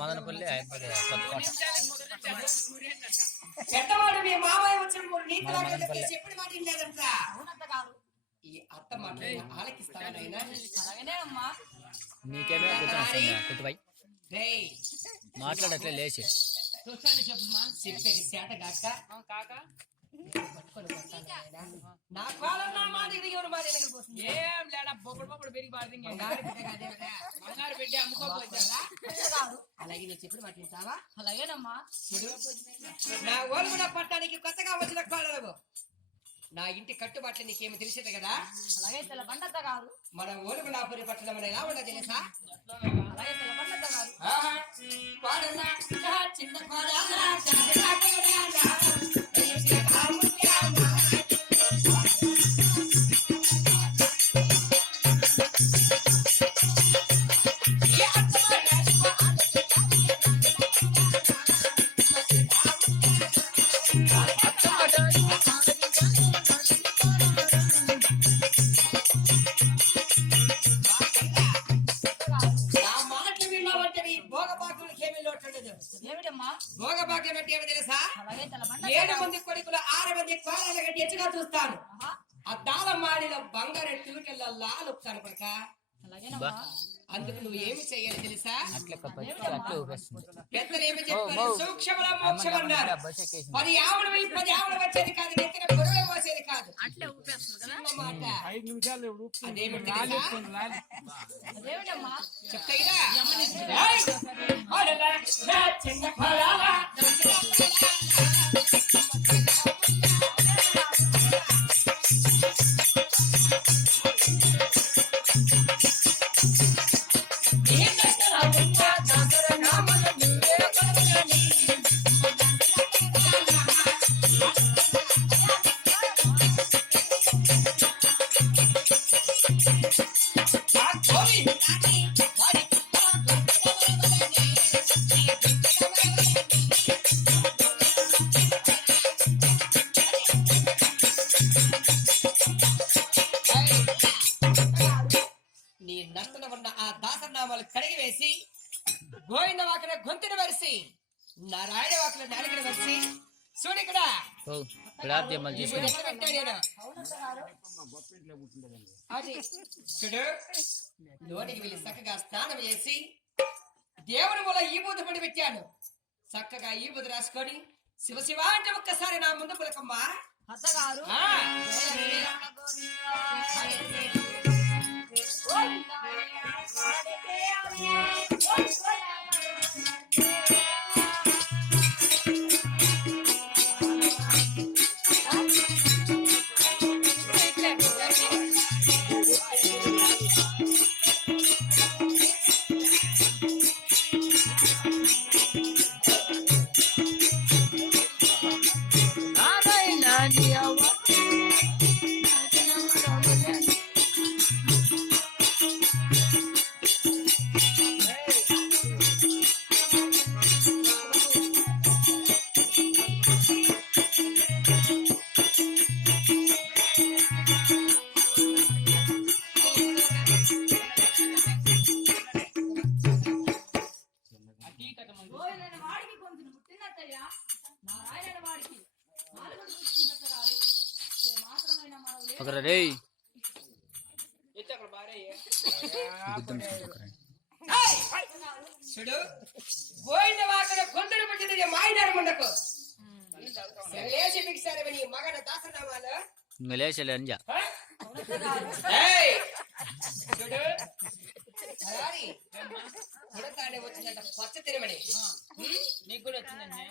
మదనపల్లి పెద్దవాడు మీ మామయ్య వచ్చిన చెప్పిన మాట లేదంట. ఈ అత్త మాట ఆలకిస్తానైనా నీకేమే కుట్టుబాయి మాట్లాడట్లే లేచి చెప్పేది చేట కాక నా ఏం లేడా బొప్పుడు పెరిగి పెట్టి అమ్ముకోపోతారా? అలాగే నేను చెప్పిన మాట వింటావా? అలాగేనమ్మా. నా ఓలుగుడ పట్టడానికి కొత్తగా వచ్చిన కోడలు నా ఇంటి కట్టుబాట్లు నీకేమి తెలిసేది కదా? అలాగే తెల్లబండత గారు మన ఓలుగులాపురి పట్టణం ఎలా ఉండదు తెలుసా? అలాగే తెల్లబండత గారు చిన్న భోగభాగ్యం అంటే ఏమి తెలుసా? 7 మంది కొడుకులు 6 మంది కోడలు గట్టి ఎచ్చుగా చూస్తాను. ఆ దాళం మాడిన బంగారు ట్యూకెళ్ళ లాలు కనపడక అందుకు నువ్వు ఏమి చెయ్యాలి తెలుసా? పెద్దలు ఏమి చెప్పారు? సూక్ష్మల మోక్షం అన్నారు. 10 ఆవులు 10 ఆవులు వచ్చేది కాదు, నెత్తిన బుర్రలు పోసేది కాదు. అదేమి చెప్తాయిరా నీ నత్తన ఉన్న ఆ దాసనామాలు కడిగి వేసి గోవింద వాకన గొంతును వరిసి నారాయణ వాకన నాలుగును వరిసి చూడు ఇక్కడ చూడు లోనికి వెళ్ళి చక్కగా స్నానం చేసి దేవుని మూల ఈ బూత పడి పెట్టాను. చక్కగా ఈ బూత రాసుకొని శివ శివ అంటే ఒక్కసారి నా ముందు పులకమ్మా. ఒకరా రేయ్ ఇచ్చక్కడ బారే గుద్దం ఒకరా ఏయ్! చూడు గోయిన వాకన గొంతులు పట్టింది మాయిదారు ముండకు లేచి బిక్సారే నీ మగన దాసనామాలు ఇంక లేచలే అంజా ఏయ్! చూడు అలారి ఉడతాడే వచ్చినట్ట పచ్చ తినమని నీకు కూడా వచ్చిందండి